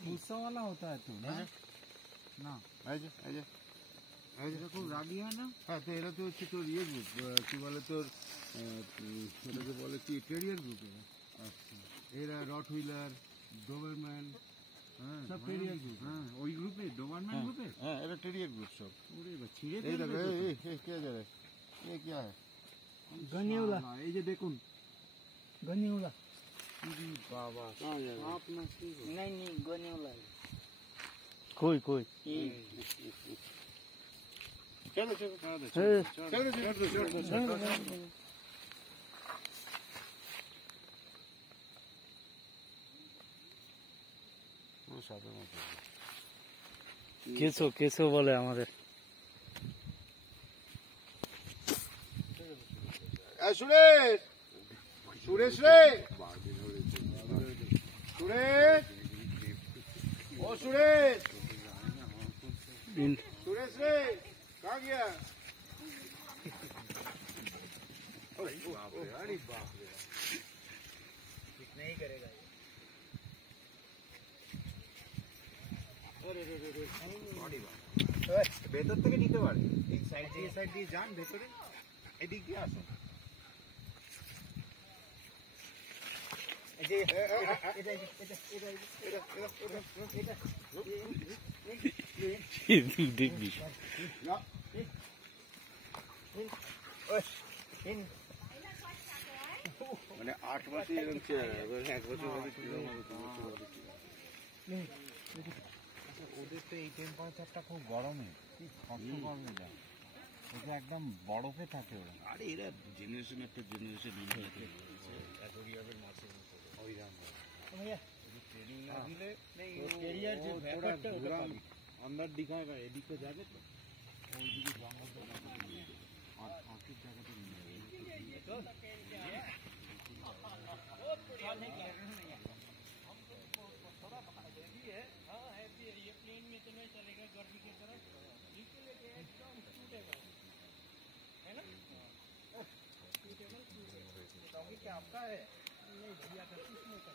गुस्सा वाला होता है तो ना না এরকম রাগি হয় না। হ্যাঁ, তো এরা তো হচ্ছে তোর ইয়ে গ্রুপ, কি বলে তোর এটাকে বলে কি টেরিয়ার গ্রুপ। আচ্ছা, এরা রট হুইলার, ডোবারম্যান, হ্যাঁ সব টেরিয়ার গ্রুপ। হ্যাঁ, ওই গ্রুপে ডোবারম্যান গ্রুপে। হ্যাঁ, এরা টেরিয়ার গ্রুপ সব। ওরে বাবা, ছিঁড়ে ফেলবে। এই কে যাবে? ये क्या है? গনিওলা। এই যে দেখুন গনিওলা। बाबा कहाँ जा रहे? आप ना नहीं गनियोला। कोई चलो चलो चलो चलो केसो बोले हमारे सुरेश सुरेश रे सुरेश ओ सुरेश सुरेश रे कहाँ गया? अरे बाप रे, नहीं करेगा ভেতর থেকে নিতে পারে। এই সাইড দিয়ে যান ভেতরে, এদিক দিয়ে আসুন। মানে 8 মাসে এরকম চেহারা, 1 বছর হবে ওদের তো এই টেম্পারেচারটা খুব গরমে কষ্ট গরমে যায়, এটা একদম বরফে থাকে ওরা। আরে এরা জেনারেশন একটা জেনারেশন ট্রেনিং না দিলে अंदर दिखाएगा, एदिक को जाके तो ओइदिके जंगल और फांसी জায়গাতে নিয়ে ये प्लेन में तो नहीं चलेगा गर्मी की तरफ, नीचे लेके एकदम टूटेगा, है ना? टूटेबल क्या आपका है? नहीं भैया का किसने का